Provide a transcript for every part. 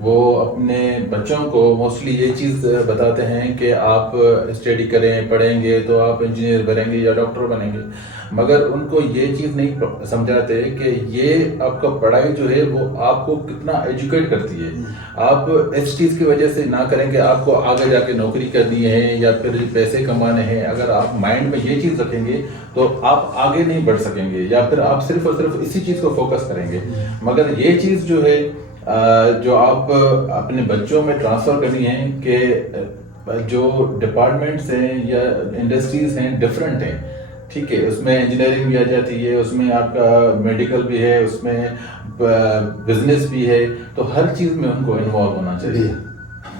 وہ اپنے بچوں کو موسٹلی یہ چیز بتاتے ہیں کہ آپ اسٹڈی کریں، پڑھیں گے تو آپ انجینئر بنیں گے یا ڈاکٹر بنیں گے، مگر ان کو یہ چیز نہیں سمجھاتے کہ یہ آپ کا پڑھائی جو ہے وہ آپ کو کتنا ایجوکیٹ کرتی ہے. آپ اس چیز کی وجہ سے نہ کریں کہ آپ کو آگے جا کے نوکری کرنی ہے یا پھر پیسے کمانے ہیں. اگر آپ مائنڈ میں یہ چیز رکھیں گے تو آپ آگے نہیں بڑھ سکیں گے، یا پھر آپ صرف اور صرف اسی چیز کو فوکس کریں گے. مگر یہ چیز جو ہے جو آپ اپنے بچوں میں ٹرانسفر کرنی ہے کہ جو ڈپارٹمنٹس ہیں یا انڈسٹریز ہیں ڈفرینٹ ہیں، ٹھیک ہے، اس میں انجینئرنگ بھی آ جاتی ہے، اس میں آپ کا میڈیکل بھی ہے، اس میں بزنس بھی ہے، تو ہر چیز میں ان کو انوالو ہونا چاہیے.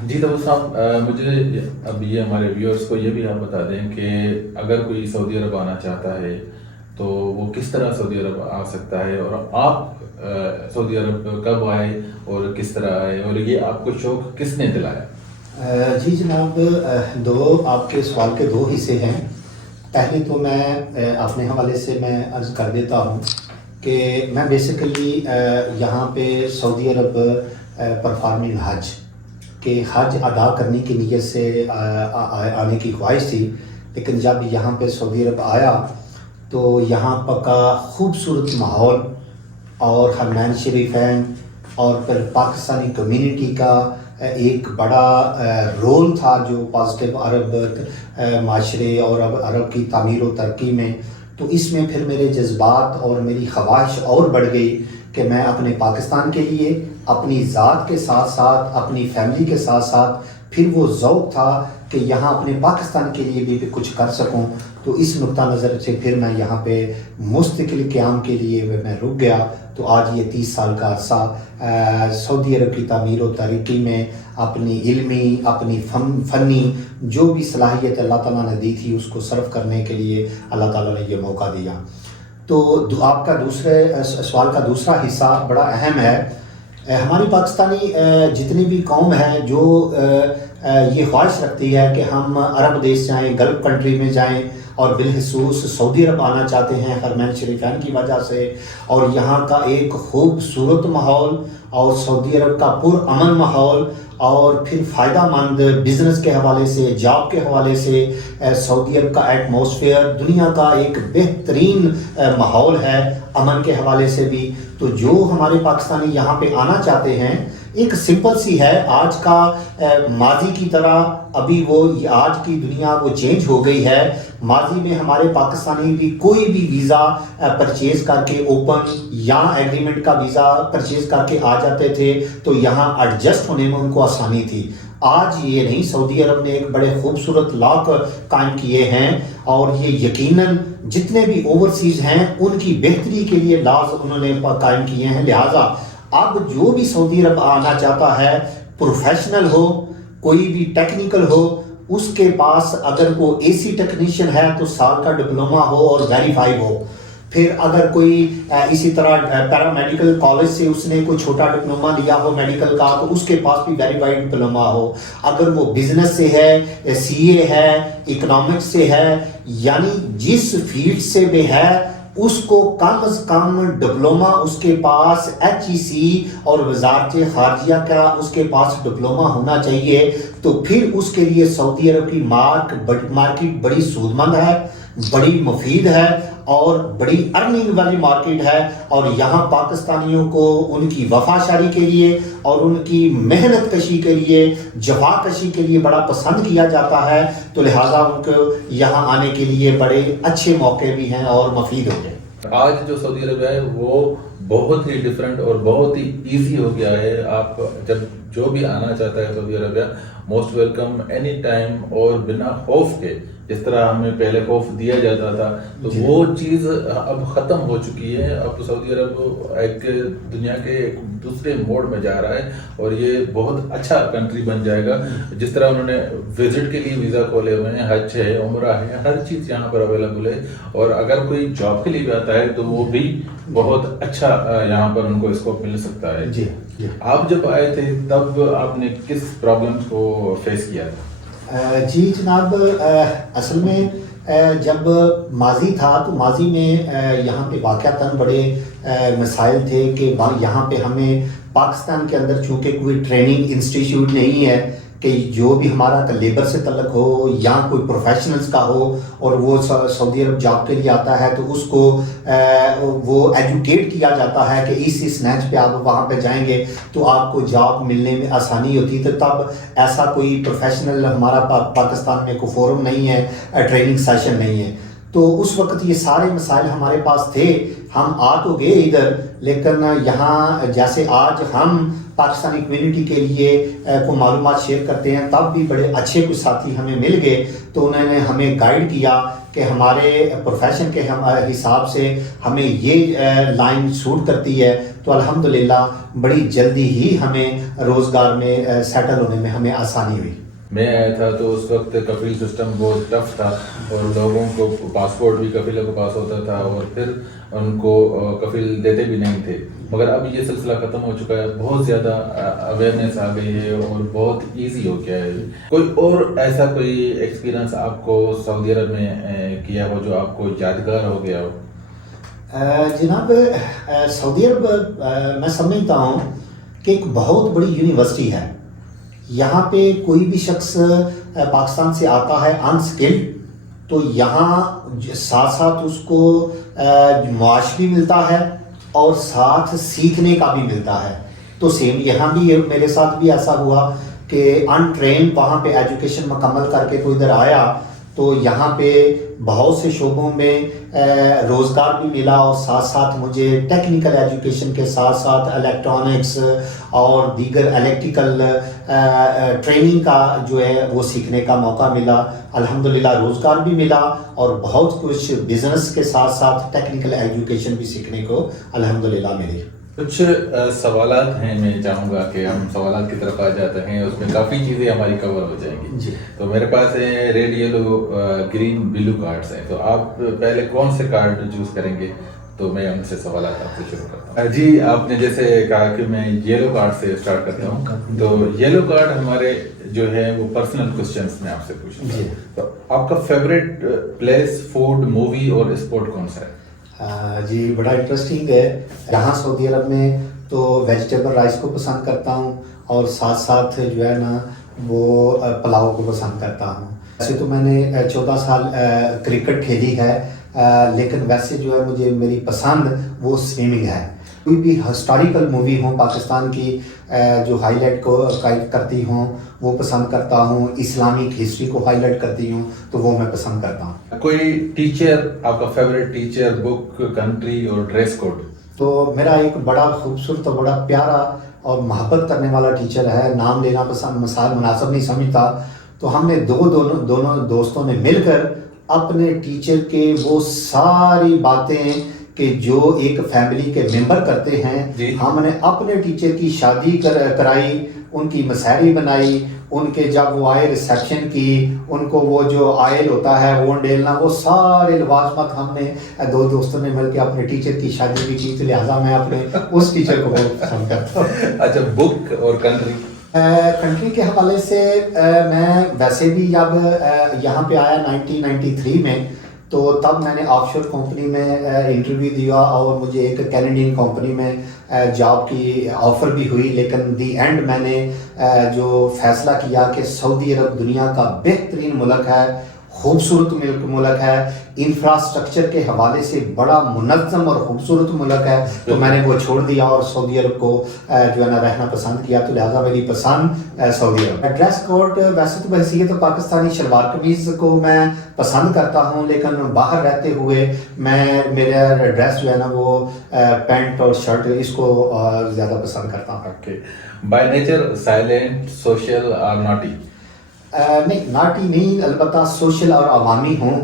جی تو صاحب مجھے اب یہ ہمارے ویورز کو یہ بھی آپ بتا دیں کہ اگر کوئی سعودی عرب آنا چاہتا ہے تو وہ کس طرح سعودی عرب آ سکتا ہے، اور آپ سعودی عرب کب آئے اور کس طرح آئے، اور یہ آپ کو شوق کس نے دلایا؟ جی جناب، آپ کے سوال کے دو حصے ہیں. پہلے تو میں اپنے حوالے سے میں عرض کر دیتا ہوں کہ میں بیسیکلی یہاں پہ سعودی عرب پرفارمنگ حج کہ حج ادا کرنے کی نیت سے آنے کی خواہش تھی. لیکن جب یہاں پہ سعودی عرب آیا تو یہاں کا خوبصورت ماحول اور حرمین شریفین اور پھر پاکستانی کمیونٹی کا ایک بڑا رول تھا جو پازیٹیو عرب معاشرے اور عرب کی تعمیر و ترقی میں، تو اس میں پھر میرے جذبات اور میری خواہش اور بڑھ گئی کہ میں اپنے پاکستان کے لیے، اپنی ذات کے ساتھ ساتھ اپنی فیملی کے ساتھ ساتھ پھر وہ ذوق تھا کہ یہاں اپنے پاکستان کے لیے بھی کچھ کر سکوں. تو اس نقطہ نظر سے پھر میں یہاں پہ مستقل قیام کے لیے میں رک گیا. تو آج یہ 30 سال کا عرصہ سعودی عرب کی تعمیر و ترقی میں اپنی علمی، اپنی فنی جو بھی صلاحیت اللہ تعالیٰ نے دی تھی اس کو صرف کرنے کے لیے اللہ تعالیٰ نے یہ موقع دیا. تو آپ کا دوسرے سوال کا دوسرا حصہ بڑا اہم ہے. ہماری پاکستانی جتنی بھی قوم ہے جو یہ خواہش رکھتی ہے کہ ہم عرب دیش جائیں، گلف کنٹری میں جائیں، اور بالخصوص سعودی عرب آنا چاہتے ہیں حرمین شریفین کی وجہ سے، اور یہاں کا ایک خوبصورت ماحول اور سعودی عرب کا پرامن ماحول اور پھر فائدہ مند بزنس کے حوالے سے، جاب کے حوالے سے سعودی عرب کا ایٹماسفیئر دنیا کا ایک بہترین ماحول ہے امن کے حوالے سے بھی. تو جو ہمارے پاکستانی یہاں پہ آنا چاہتے ہیں، ایک سمپل سی ہے، آج کا ماضی کی طرح ابھی وہ آج کی دنیا وہ چینج ہو گئی ہے. ماضی میں ہمارے پاکستانی بھی کوئی بھی ویزا پرچیز کر کے اوپن یا ایگریمنٹ کا ویزا پرچیز کر کے آ جاتے تھے تو یہاں ایڈجسٹ ہونے میں ان کو آسانی تھی. آج یہ نہیں، سعودی عرب نے ایک بڑے خوبصورت لا قائم کیے ہیں اور یہ یقیناً جتنے بھی اوورسیز ہیں ان کی بہتری کے لیے لاز انہوں نے قائم کیے ہیں. لہٰذا اب جو بھی سعودی عرب آنا چاہتا ہے، پروفیشنل ہو، کوئی بھی ٹیکنیکل ہو، اس کے پاس اگر وہ اے سی ٹیکنیشین ہے تو سال کا ڈپلوما ہو اور ویریفائی ہو. پھر اگر کوئی اسی طرح پیرامیڈیکل کالج سے اس نے کوئی چھوٹا ڈپلوما لیا ہو میڈیکل کا تو اس کے پاس بھی ویریفائڈ ڈپلوما ہو. اگر وہ بزنس سے ہے، سی اے ہے، اکنامکس سے ہے، یعنی جس فیلڈ سے بھی ہے اس کو کم از کم ڈپلوما اس کے پاس ایچ ای سی اور وزارت خارجہ کا اس کے پاس ڈپلوما ہونا چاہیے. تو پھر اس کے لیے سعودی عرب کی مارکیٹ بڑی سود مند ہے، بڑی مفید ہے اور بڑی ارننگ والی مارکیٹ ہے. اور یہاں پاکستانیوں کو ان کی وفاشاری کے لیے اور ان کی محنت کشی کے لیے، جفا کشی کے لیے بڑا پسند کیا جاتا ہے. تو لہٰذا ان کو یہاں آنے کے لیے بڑے اچھے موقع بھی ہیں اور مفید ہوتے ہیں. آج جو سعودی عرب ہے وہ بہت ہی ڈفرینٹ اور بہت ہی ایزی ہو گیا ہے. آپ جب جو بھی آنا چاہتا ہے Saudi Arabia, most welcome any time اور بنا خوف کے. جس طرح ہمیں پہلے خوف دیا جاتا تھا تو وہ چیز اب ختم ہو چکی ہے. اب سعودی عرب ایک دنیا کے ایک دوسرے موڈ میں جا رہا ہے اور یہ بہت اچھا کنٹری بن جائے گا. جس طرح انہوں نے وزٹ کے لیے ویزا کھولے ہوئے ہیں، حج ہے، عمرہ ہے، ہر چیز یہاں پر اویلیبل ہے. اور اگر کوئی جاب کے لیے بھی آتا ہے تو وہ بھی بہت اچھا یہاں پر ان کو اسکوپ مل سکتا ہے. جی آپ جب آئے تھے تب آپ نے کس پرابلمس کو فیس کیا تھا؟ جی جناب، اصل میں جب ماضی تھا تو ماضی میں یہاں پہ واقعتاً بڑے مسائل تھے کہ یہاں پہ ہمیں پاکستان کے اندر چونکہ کوئی ٹریننگ انسٹیٹیوٹ نہیں ہے کہ جو بھی ہمارا لیبر سے تعلق ہو یا کوئی پروفیشنلز کا ہو اور وہ سعودی عرب جاب کے لیے آتا ہے تو اس کو وہ ایجوکیٹ کیا جاتا ہے کہ اس نیچ پہ آپ وہاں پہ جائیں گے تو آپ کو جاب ملنے میں آسانی ہوتی. تو تب ایسا کوئی پروفیشنل ہمارا پاکستان میں کوئی فورم نہیں ہے, ٹریننگ سیشن نہیں ہے. تو اس وقت یہ سارے مسائل ہمارے پاس تھے. ہم آ تو گئے ادھر, لیکن یہاں جیسے آج ہم پاکستانی کمیونٹی کے لیے کو معلومات شیئر کرتے ہیں, تب بھی بڑے اچھے کچھ ساتھی ہمیں مل گئے تو انہوں نے ہمیں گائیڈ کیا کہ ہمارے پروفیشن کے حساب سے ہمیں یہ لائن سوٹ کرتی ہے. تو الحمدللہ بڑی جلدی ہی ہمیں روزگار میں سیٹل ہونے میں ہمیں آسانی ہوئی. میں آیا تھا تو اس وقت کفیل سسٹم بہت ٹف تھا اور لوگوں کو پاسپورٹ بھی کفیلوں کے پاس ہوتا تھا اور پھر ان کو کفیل دیتے بھی نہیں تھے. مگر اب یہ سلسلہ ختم ہو چکا ہے, بہت زیادہ اویئرنیس آ گئی ہے اور بہت ایزی ہو گیا ہے. کوئی اور ایسا کوئی ایکسپیرینس آپ کو سعودی عرب میں کیا ہو جو آپ کو یادگار ہو گیا ہو؟ جناب سعودی عرب میں سمجھتا ہوں کہ ایک بہت بڑی یونیورسٹی ہے. یہاں پہ کوئی بھی شخص پاکستان سے آتا ہے انسکلڈ تو یہاں ساتھ ساتھ اس کو معاش بھی ملتا ہے اور ساتھ سیکھنے کا بھی ملتا ہے. تو سیم یہاں بھی میرے ساتھ بھی ایسا ہوا کہ ان ٹرین وہاں پہ ایجوکیشن مکمل کر کے تو ادھر آیا تو یہاں پہ بہت سے شعبوں میں روزگار بھی ملا اور ساتھ ساتھ مجھے ٹیکنیکل ایجوکیشن کے ساتھ ساتھ الیکٹرانکس اور دیگر الیکٹریکل ٹریننگ کا جو ہے وہ سیکھنے کا موقع ملا. الحمدللہ روزگار بھی ملا اور بہت کچھ بزنس کے ساتھ ساتھ ٹیکنیکل ایجوکیشن بھی سیکھنے کو الحمدللہ ملی. کچھ سوالات ہیں, میں چاہوں گا کہ ہم سوالات کی طرف آ جاتے ہیں, اس میں کافی چیزیں ہماری کور ہو جائیں گی. جی تو میرے پاس ہے red yellow green blue cards ہیں, تو آپ پہلے کون سے کارڈ چوز کریں گے؟ تو میں ان سے سوالات آپ سے شروع کرتا ہوں. جی آپ نے جیسے کہا کہ میں یلو کارڈ سے اسٹارٹ کرتا ہوں, تو یلو کارڈ ہمارے جو ہے وہ پرسنل کوسچنس میں آپ سے پوچھوں گا. تو آپ کا فیوریٹ پلیس, فوڈ, مووی اور اسپورٹ کون سا ہے؟ جی بڑا انٹرسٹنگ ہے. یہاں سعودی عرب میں تو ویجیٹیبل رائس کو پسند کرتا ہوں اور ساتھ ساتھ جو ہے نا وہ پلاؤ کو پسند کرتا ہوں. ویسے تو میں نے 14 سال کرکٹ کھیلی ہے, لیکن ویسے جو ہے مجھے میری پسند وہ سوئمنگ ہے. کوئی بھی ہسٹوریکل مووی ہوں پاکستان کی جو ہائی لائٹ کو کرتی ہوں وہ پسند کرتا ہوں, اسلامک ہسٹری کو ہائی لائٹ کرتی ہوں تو وہ میں پسند کرتا ہوں. کوئی ٹیچر, آپ کا فیوریٹ ٹیچر, بک, کنٹری اور ڈریس کوڈ؟ تو میرا ایک بڑا خوبصورت اور بڑا پیارا اور محبت کرنے والا ٹیچر ہے, نام لینا پسند مناسب نہیں سمجھتا. تو ہم نے دونوں دوستوں نے مل کر اپنے ٹیچر کے وہ ساری باتیں کہ جو ایک فیملی کے ممبر کرتے ہیں, ہم نے اپنے ٹیچر کی شادی کرائی, ان کی مسحری بنائی, ان کے جب وہ آئے ریسیپشن کی, ان کو وہ جو آئل ہوتا ہے وہ ڈیلنا, وہ سارے لوازمات ہم نے دو دوستوں نے مل کے اپنے ٹیچر کی شادی بھی کی. تو لہٰذا میں اپنے اس ٹیچر کو بہت پسند کرتا ہوں. اچھا, بک اور کنٹری؟ کنٹری کے حوالے سے میں ویسے بھی جب یہاں پہ آیا 1993 میں تو تب میں نے آف شور کمپنی میں انٹرویو دیا اور مجھے ایک کینیڈین کمپنی میں جاب کی آفر بھی ہوئی. لیکن دی اینڈ میں نے جو فیصلہ کیا کہ سعودی عرب دنیا کا بہترین ملک ہے, خوبصورت ملک ہے, انفراسٹرکچر کے حوالے سے بڑا منظم اور خوبصورت ملک ہے, تو میں نے وہ چھوڑ دیا اور سعودی عرب کو جو ہے نا رہنا پسند کیا. تو لہٰذا میری پسند سعودی عرب. ڈریس کوڈ ویسے تو بحیثیت پاکستانی شلوار قمیض کو میں پسند کرتا ہوں, لیکن باہر رہتے ہوئے میرا ڈریس جو ہے نا وہ پینٹ اور شرٹ اس کو زیادہ پسند کرتا ہوں. بائی نیچر سائلنٹ, سوشل اور ناٹی؟ نہیں, ناٹی نہیں, البتہ سوشل اور عوامی ہوں,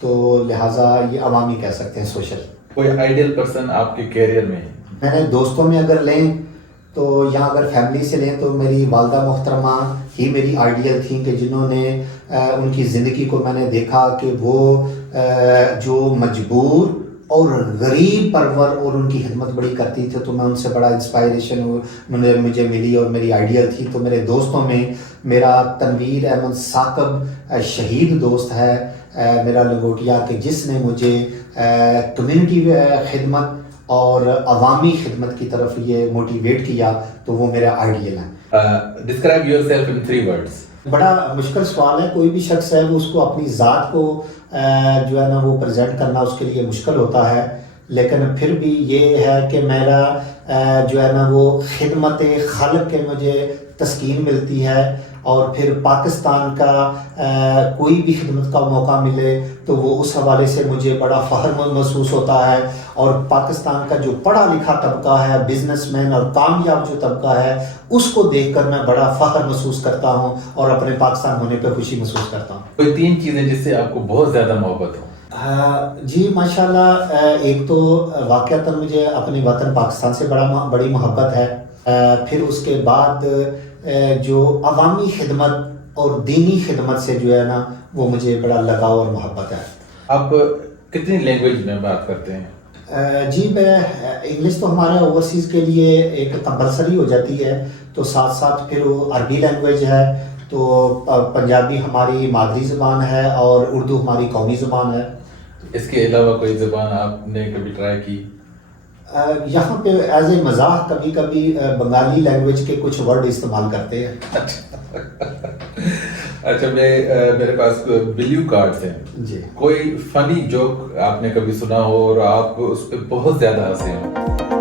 تو لہٰذا یہ عوامی کہہ سکتے ہیں, سوشل. کوئی آئیڈیل پرسن آپ کے کیریئر میں؟ میں نے دوستوں میں اگر لیں تو یا اگر فیملی سے لیں تو میری والدہ محترمہ ہی میری آئیڈیل تھیں کہ جنہوں نے ان کی زندگی کو میں نے دیکھا کہ وہ جو مجبور اور غریب پرور اور ان کی خدمت بڑی کرتی تھی, تو میں ان سے بڑا انسپائریشن مجھے ملی اور میری آئیڈیل تھی. تو میرے دوستوں میں میرا تنویر احمد ثاقب شہید دوست ہے, میرا لنگوٹیا کہ جس نے مجھے کمیونٹی خدمت اور عوامی خدمت کی طرف یہ موٹیویٹ کیا تو وہ میرا آئیڈیل ہے. Describe your self in 3 words. بڑا مشکل سوال ہے. کوئی بھی شخص ہے وہ اس کو اپنی ذات کو جو ہے نا وہ پریزنٹ کرنا اس کے لیے مشکل ہوتا ہے, لیکن پھر بھی یہ ہے کہ میرا جو ہے نا وہ خدمت خلق کے مجھے تسکین ملتی ہے, اور پھر پاکستان کا کوئی بھی خدمت کا موقع ملے تو وہ اس حوالے سے مجھے بڑا فخر محسوس ہوتا ہے, اور پاکستان کا جو پڑھا لکھا طبقہ ہے, بزنس مین اور کامیاب جو طبقہ ہے, اس کو دیکھ کر میں بڑا فخر محسوس کرتا ہوں اور اپنے پاکستان ہونے پہ خوشی محسوس کرتا ہوں. کوئی 3 چیزیں جس سے آپ کو بہت زیادہ محبت ہو؟ جی ماشاءاللہ, ایک تو واقعتاً مجھے اپنے وطن پاکستان سے بڑی محبت ہے. پھر اس کے بعد جو عوامی خدمت اور دینی خدمت سے جو ہے نا وہ مجھے بڑا لگاؤ اور محبت ہے. آپ کتنی لینگویج میں بات کرتے ہیں؟ جی میں انگلش تو ہمارے اوورسیز کے لیے ایک کمپلسری ہو جاتی ہے, تو ساتھ ساتھ پھر وہ عربی لینگویج ہے, تو پنجابی ہماری مادری زبان ہے اور اردو ہماری قومی زبان ہے. اس کے علاوہ کوئی زبان آپ نے کبھی ٹرائی کی؟ یہاں پہ ایز اے مزاح کبھی کبھی بنگالی لینگویج کے کچھ ورڈ استعمال کرتے ہیں. اچھا, میرے پاس بلیو کارڈز ہیں جی. کوئی فنی جوک آپ نے کبھی سنا ہو اور آپ اس پہ بہت زیادہ ہنسے ہوں؟